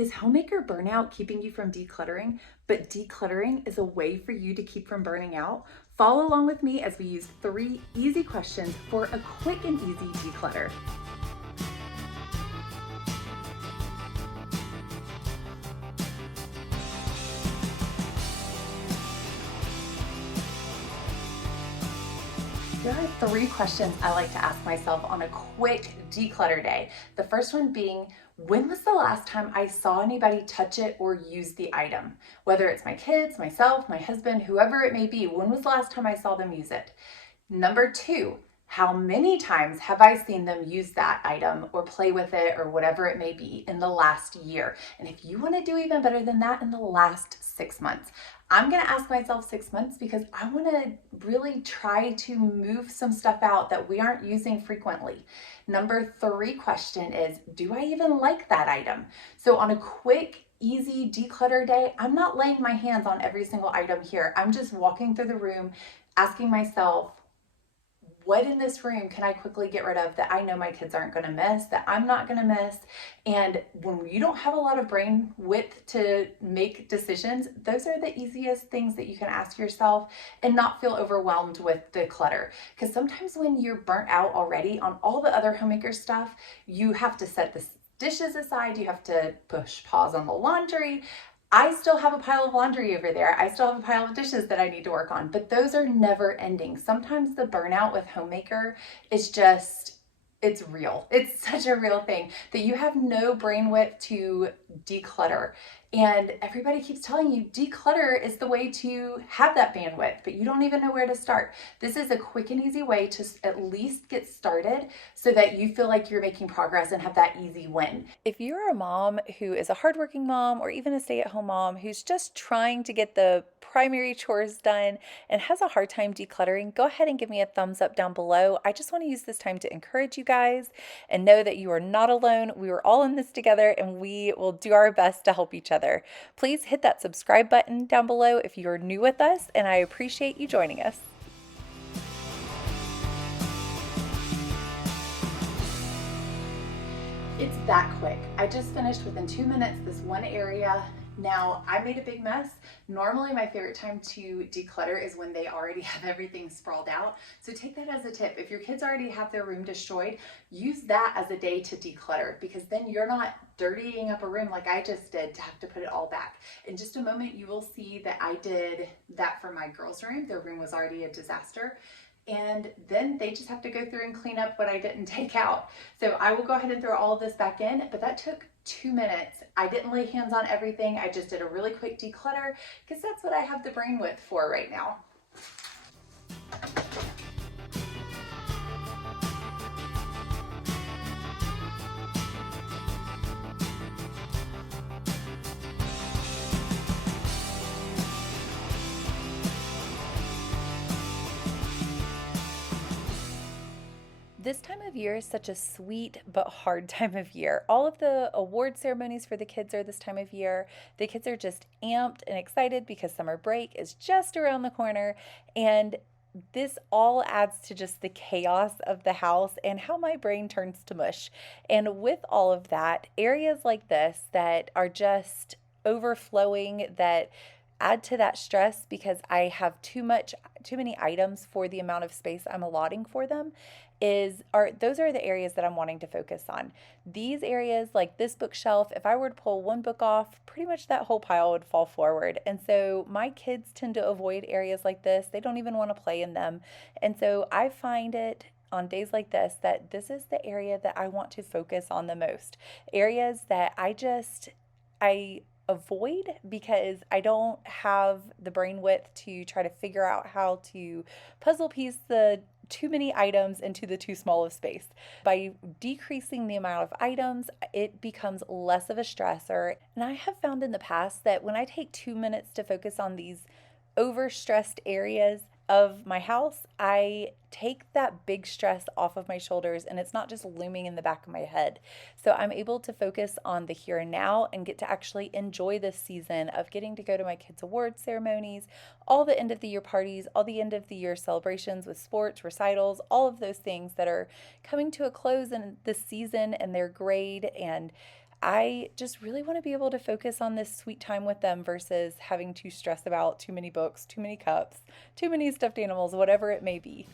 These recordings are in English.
Is homemaker burnout keeping you from decluttering, but decluttering is a way for you to keep from burning out? Follow along with me as we use 3 easy questions for a quick and easy declutter. There are 3 questions I like to ask myself on a quick declutter day. The first one being, when was the last time I saw anybody touch it or use the item? Whether it's my kids, myself, my husband, whoever it may be, when was the last time I saw them use it? Number 2, how many times have I seen them use that item or play with it or whatever it may be in the last year? And if you want to do even better than that, in the last 6 months. I'm going to ask myself 6 months because I want to really try to move some stuff out that we aren't using frequently. Number 3 question is, do I even like that item? So on a quick, easy declutter day, I'm not laying my hands on every single item here. I'm just walking through the room, asking myself, what in this room can I quickly get rid of that I know my kids aren't going to miss, that I'm not going to miss? And when you don't have a lot of brain width to make decisions, those are the easiest things that you can ask yourself and not feel overwhelmed with the clutter. Because sometimes when you're burnt out already on all the other homemaker stuff, you have to set the dishes aside, you have to push pause on the laundry. I still have a pile of laundry over there. I still have a pile of dishes that I need to work on, but those are never ending. Sometimes the burnout with homemaker is just, it's real. It's such a real thing that you have no brain width to declutter. And everybody keeps telling you declutter is the way to have that bandwidth, but you don't even know where to start. This is a quick and easy way to at least get started so that you feel like you're making progress and have that easy win. If you're a mom who is a hardworking mom or even a stay-at-home mom who's just trying to get the primary chores done and has a hard time decluttering, go ahead and give me a thumbs up down below. I just want to use this time to encourage you guys and know that you are not alone. We are all in this together and we will do our best to help each other. Please hit that subscribe button down below if you're new with us, and I appreciate you joining us. It's that quick. I just finished within 2 minutes this one area. Now, I made a big mess. Normally, my favorite time to declutter is when they already have everything sprawled out. So take that as a tip. If your kids already have their room destroyed, use that as a day to declutter, because then you're not dirtying up a room like I just did to have to put it all back. In just a moment, you will see that I did that for my girls' room. Their room was already a disaster. And then they just have to go through and clean up what I didn't take out. So I will go ahead and throw all of this back in, but that took 2 minutes. I didn't lay hands on everything. I just did a really quick declutter because that's what I have the brain width for right now. This time of year is such a sweet but hard time of year. All of the award ceremonies for the kids are this time of year. The kids are just amped and excited because summer break is just around the corner, and this all adds to just the chaos of the house and how my brain turns to mush. And with all of that, areas like this that are just overflowing, that add to that stress because I have too many items for the amount of space I'm allotting for them, those are the areas that I'm wanting to focus on. These areas, like this bookshelf, if I were to pull one book off, pretty much that whole pile would fall forward. And so my kids tend to avoid areas like this. They don't even want to play in them. And so I find it on days like this that this is the area that I want to focus on the most. Areas that I avoid because I don't have the brain width to try to figure out how to puzzle piece the too many items into the too small of space. By decreasing the amount of items, it becomes less of a stressor. And I have found in the past that when I take 2 minutes to focus on these overstressed areas of my house, I take that big stress off of my shoulders and it's not just looming in the back of my head. So I'm able to focus on the here and now and get to actually enjoy this season of getting to go to my kids' award ceremonies, all the end of the year parties, all the end of the year celebrations with sports, recitals, all of those things that are coming to a close in this season and their grade. And I just really want to be able to focus on this sweet time with them versus having to stress about too many books, too many cups, too many stuffed animals, whatever it may be.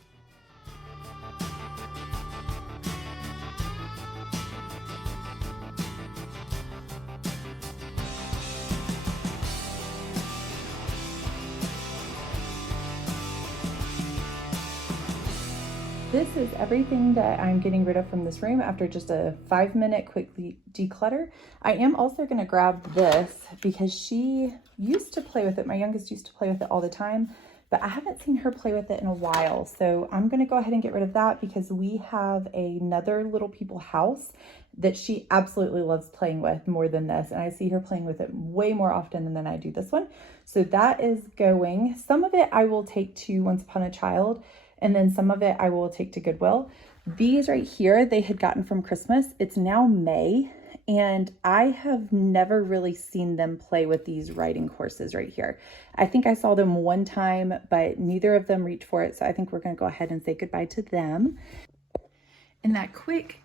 This is everything that I'm getting rid of from this room after just a 5-minute quickly declutter. I am also going to grab this because she used to play with it. My youngest used to play with it all the time, but I haven't seen her play with it in a while. So I'm going to go ahead and get rid of that because we have another Little People house that she absolutely loves playing with more than this. And I see her playing with it way more often than I do this one. So that is going. Some of it I will take to Once Upon a Child, and then some of it I will take to Goodwill. These right here, they had gotten from Christmas. It's now May, and I have never really seen them play with these writing courses right here. I think I saw them one time, but neither of them reached for it. So I think we're gonna go ahead and say goodbye to them. In that quick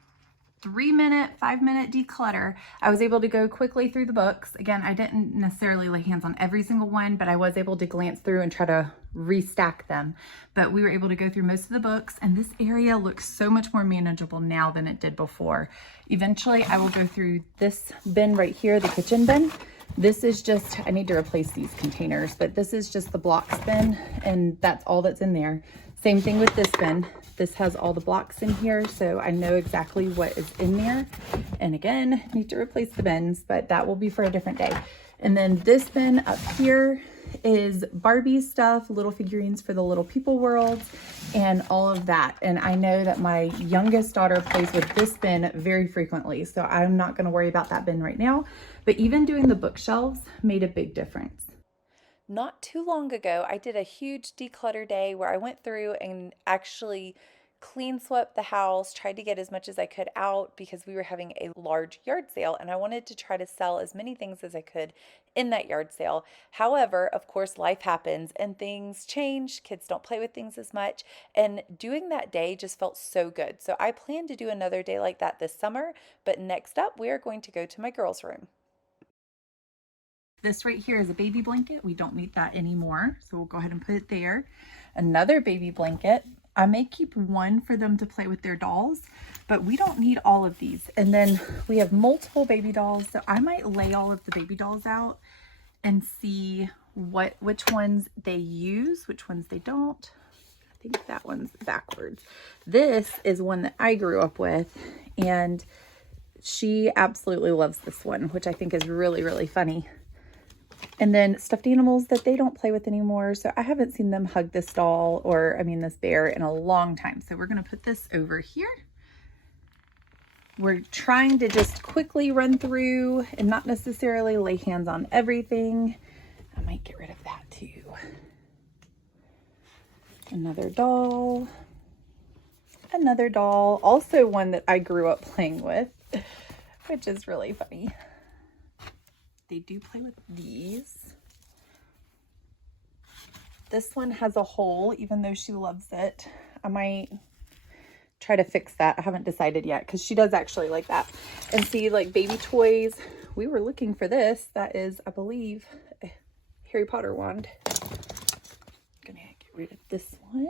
3-minute, 5-minute declutter, I was able to go quickly through the books. Again, I didn't necessarily lay hands on every single one, but I was able to glance through and try to restack them. But we were able to go through most of the books, and this area looks so much more manageable now than it did before. Eventually, I will go through this bin right here, the kitchen bin. This is just, I need to replace these containers, but this is just the blocks bin, and that's all that's in there. Same thing with this bin. This has all the blocks in here, so I know exactly what is in there. And again, need to replace the bins, but that will be for a different day. And then this bin up here is Barbie stuff, little figurines for the Little People world, and all of that. And I know that my youngest daughter plays with this bin very frequently, so I'm not going to worry about that bin right now. But even doing the bookshelves made a big difference. Not too long ago, I did a huge declutter day where I went through and actually clean swept the house, tried to get as much as I could out because we were having a large yard sale and I wanted to try to sell as many things as I could in that yard sale. However, of course, life happens and things change. Kids don't play with things as much. And doing that day just felt so good. So I plan to do another day like that this summer. But next up, we are going to go to my girls' room. This right here is a baby blanket. We don't need that anymore. So we'll go ahead and put it there. Another baby blanket. I may keep one for them to play with their dolls, but we don't need all of these. And then we have multiple baby dolls. So I might lay all of the baby dolls out and see which ones they use, which ones they don't. I think that one's backwards. This is one that I grew up with, and she absolutely loves this one, which I think is really, really funny. And then stuffed animals that they don't play with anymore. So I haven't seen them hug this doll this bear in a long time. So we're going to put this over here. We're trying to just quickly run through and not necessarily lay hands on everything. I might get rid of that too. Another doll. Another doll. Also one that I grew up playing with, which is really funny. They do play with these. This one has a hole, even though she loves it. I might try to fix that. I haven't decided yet because she does actually like that. And see, like baby toys, we were looking for this. That is, I believe, a Harry Potter wand. I'm gonna get rid of this one.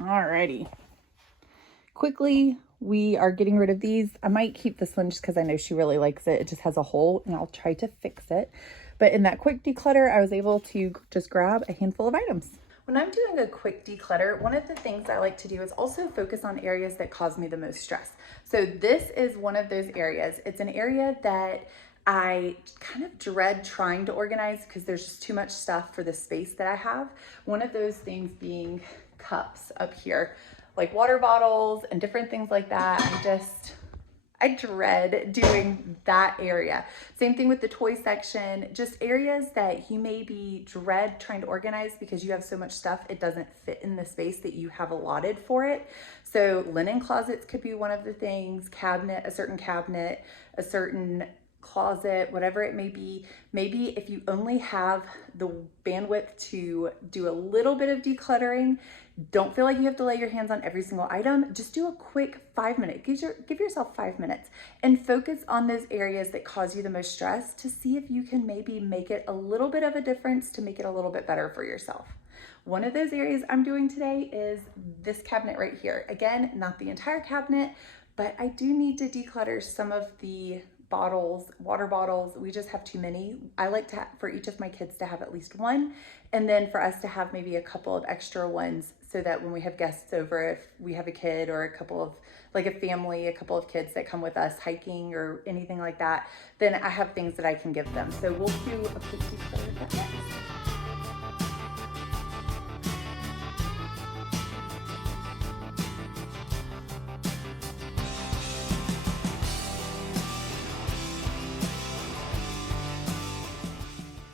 Alrighty. Quickly, we are getting rid of these. I might keep this one just because I know she really likes it. It just has a hole and I'll try to fix it. But in that quick declutter, I was able to just grab a handful of items. When I'm doing a quick declutter, one of the things I like to do is also focus on areas that cause me the most stress. So this is one of those areas. It's an area that I kind of dread trying to organize because there's just too much stuff for the space that I have. One of those things being cups up here, like water bottles and different things like that. I dread doing that area. Same thing with the toy section, just areas that you maybe dread trying to organize because you have so much stuff, it doesn't fit in the space that you have allotted for it. So linen closets could be one of the things, a certain cabinet, a certain closet, whatever it may be. Maybe if you only have the bandwidth to do a little bit of decluttering, don't feel like you have to lay your hands on every single item. Just do a quick 5 minute. Give yourself 5 minutes and focus on those areas that cause you the most stress to see if you can maybe make it a little bit of a difference to make it a little bit better for yourself. One of those areas I'm doing today is this cabinet right here. Again, not the entire cabinet, but I do need to declutter some of the bottles, water bottles. We just have too many. I like to for each of my kids to have at least one, and then for us to have maybe a couple of extra ones so that when we have guests over, if we have a kid or a couple of, like a family, a couple of kids that come with us hiking or anything like that, then I have things that I can give them. So we'll do a quick declutter of that next.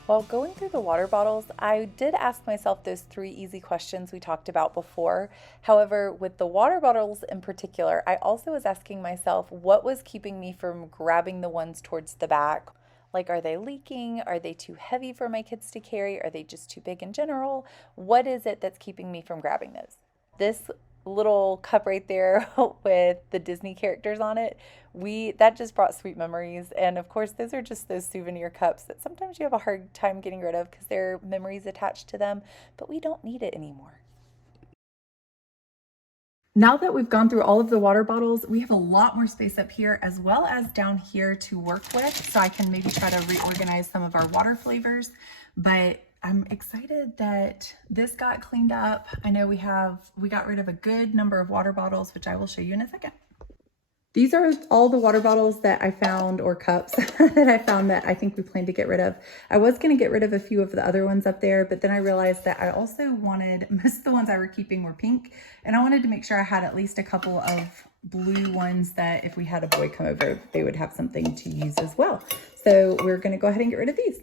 While going through the water bottles, I did ask myself those 3 easy questions we talked about before. However, with the water bottles in particular, I also was asking myself what was keeping me from grabbing the ones towards the back. Like, are they leaking? Are they too heavy for my kids to carry? Are they just too big in general? What is it that's keeping me from grabbing those? This little cup right there with the Disney characters on it, that just brought sweet memories. And of course, those are just those souvenir cups that sometimes you have a hard time getting rid of because there are memories attached to them, but we don't need it anymore. Now that we've gone through all of the water bottles, we have a lot more space up here as well as down here to work with. So I can maybe try to reorganize some of our water flavors, but I'm excited that this got cleaned up. I know we got rid of a good number of water bottles, which I will show you in a second. These are all the water bottles that I found, or cups that I found that I think we plan to get rid of. I was going to get rid of a few of the other ones up there, but then I realized that I also wanted, most of the ones I were keeping were pink, and I wanted to make sure I had at least a couple of blue ones that if we had a boy come over, they would have something to use as well. So we're going to go ahead and get rid of these.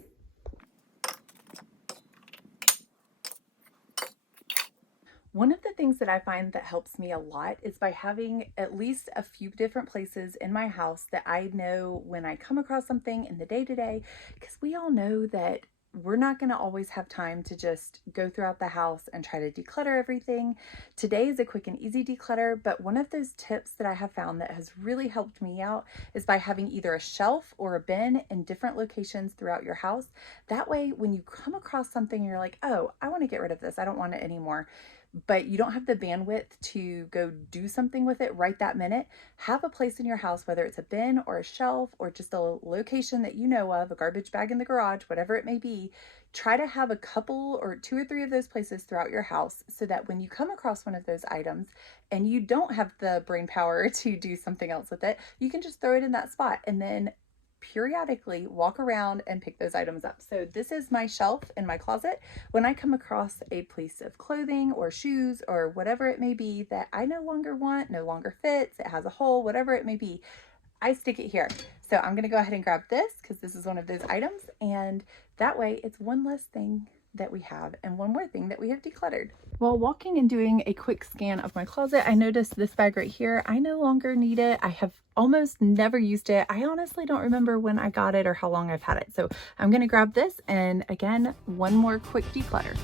One of the things that I find that helps me a lot is by having at least a few different places in my house that I know when I come across something in the day-to-day, because we all know that we're not going to always have time to just go throughout the house and try to declutter everything. Today is a quick and easy declutter, but one of those tips that I have found that has really helped me out is by having either a shelf or a bin in different locations throughout your house. That way, when you come across something, you're like, oh, I want to get rid of this. I don't want it anymore, but you don't have the bandwidth to go do something with it right that minute. Have a place in your house, whether it's a bin or a shelf or just a location that you know of, a garbage bag in the garage, whatever it may be. Try to have a couple or 2 or 3 of those places throughout your house so that when you come across one of those items and you don't have the brain power to do something else with it, you can just throw it in that spot and then periodically walk around and pick those items up. So this is my shelf in my closet. When I come across a piece of clothing or shoes or whatever it may be that I no longer want, no longer fits, it has a hole, whatever it may be, I stick it here. So I'm going to go ahead and grab this because this is one of those items, and that way it's one less thing that we have and one more thing that we have decluttered. While walking and doing a quick scan of my closet, I noticed this bag right here. I no longer need it. I have almost never used it. I honestly don't remember when I got it or how long I've had it. So I'm going to grab this, and again, one more quick declutter.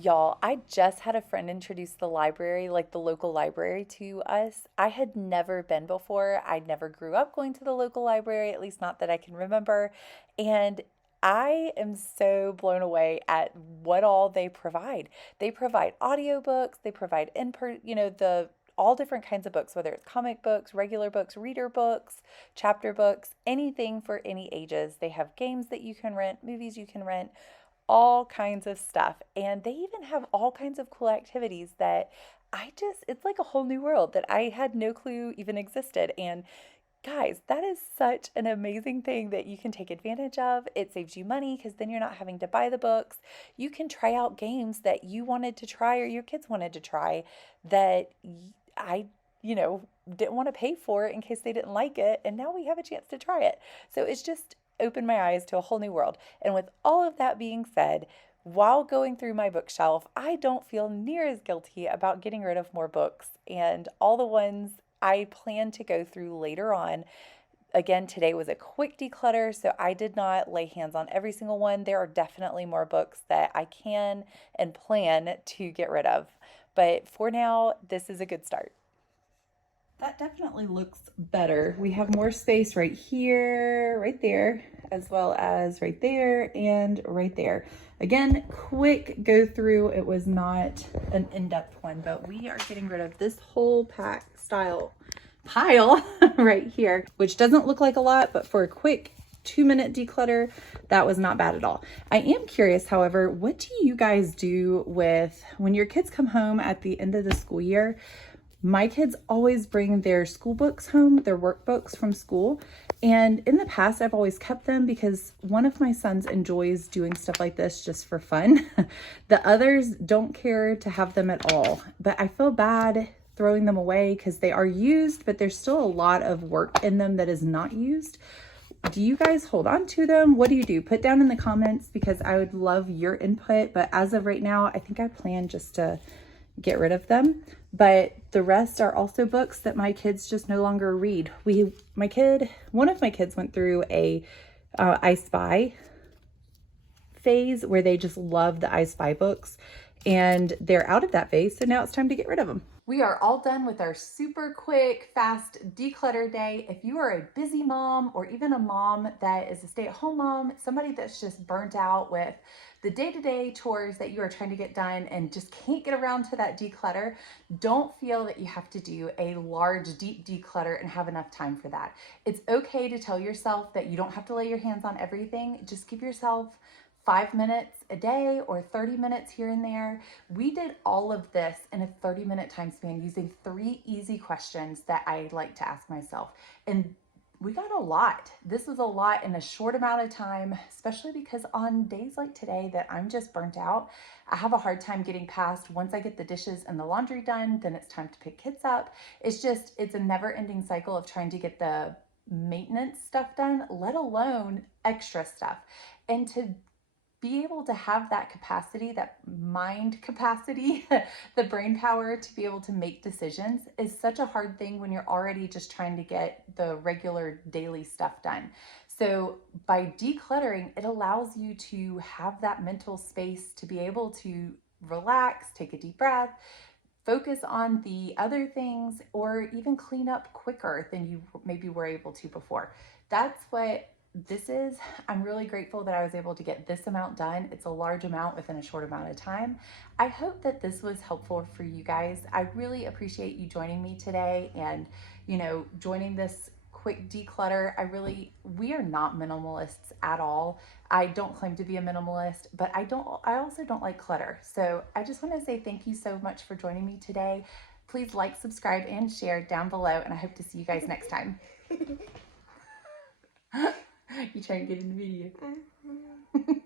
Y'all, I just had a friend introduce the library, like the local library, to us. I had never been before. I never grew up going to the local library, at least not that I can remember. And I am so blown away at what all they provide. They provide audiobooks, they provide the all different kinds of books, whether it's comic books, regular books, reader books, chapter books, anything for any ages. They have games that you can rent, movies you can rent, all kinds of stuff. And they even have all kinds of cool activities that it's like a whole new world that I had no clue even existed. And guys, that is such an amazing thing that you can take advantage of. It saves you money because then you're not having to buy the books. You can try out games that you wanted to try or your kids wanted to try that I didn't want to pay for it in case they didn't like it. And now we have a chance to try it. So it's just opened my eyes to a whole new world. And with all of that being said, while going through my bookshelf, I don't feel near as guilty about getting rid of more books. And all the ones I plan to go through later on. Again, today was a quick declutter, so I did not lay hands on every single one. There are definitely more books that I can and plan to get rid of. But for now, this is a good start. That definitely looks better. We have more space right here, right there, as well as right there and right there. Again, quick go through. It was not an in-depth one, but we are getting rid of this whole pile right here, which doesn't look like a lot, but for a quick 2-minute declutter, that was not bad at all. I am curious, however, what do you guys do with when your kids come home at the end of the school year? My kids always bring their school books home, their workbooks from school. And in the past, I've always kept them because one of my sons enjoys doing stuff like this just for fun. The others don't care to have them at all, but I feel bad throwing them away because they are used, but there's still a lot of work in them that is not used. Do you guys hold on to them? What do you do? Put down in the comments because I would love your input. But as of right now, I think I plan just to get rid of them. But the rest are also books that my kids just no longer read. One of my kids went through a I Spy phase where they just love the I Spy books, and they're out of that phase. So now it's time to get rid of them. We are all done with our super quick, fast declutter day. If you are a busy mom or even a mom that is a stay-at-home mom, somebody that's just burnt out with the day-to-day chores that you are trying to get done and just can't get around to that declutter, don't feel that you have to do a large, deep declutter and have enough time for that. It's okay to tell yourself that you don't have to lay your hands on everything. Just give yourself 5 minutes a day or 30 minutes here and there. We did all of this in a 30-minute time span using 3 easy questions that I like to ask myself. And we got a lot. This was a lot in a short amount of time, especially because on days like today that I'm just burnt out, I have a hard time getting past once I get the dishes and the laundry done, then it's time to pick kids up. It's a never-ending cycle of trying to get the maintenance stuff done, let alone extra stuff. And to be able to have that capacity, that mind capacity, the brain power to be able to make decisions is such a hard thing when you're already just trying to get the regular daily stuff done. So by decluttering, it allows you to have that mental space to be able to relax, take a deep breath, focus on the other things, or even clean up quicker than you maybe were able to before. That's what this is. I'm really grateful that I was able to get this amount done. It's a large amount within a short amount of time. I hope that this was helpful for you guys. I really appreciate you joining me today and, joining this quick declutter. We are not minimalists at all. I don't claim to be a minimalist, but I also don't like clutter. So I just want to say thank you so much for joining me today. Please like, subscribe, and share down below, and I hope to see you guys next time. You try and get in the video.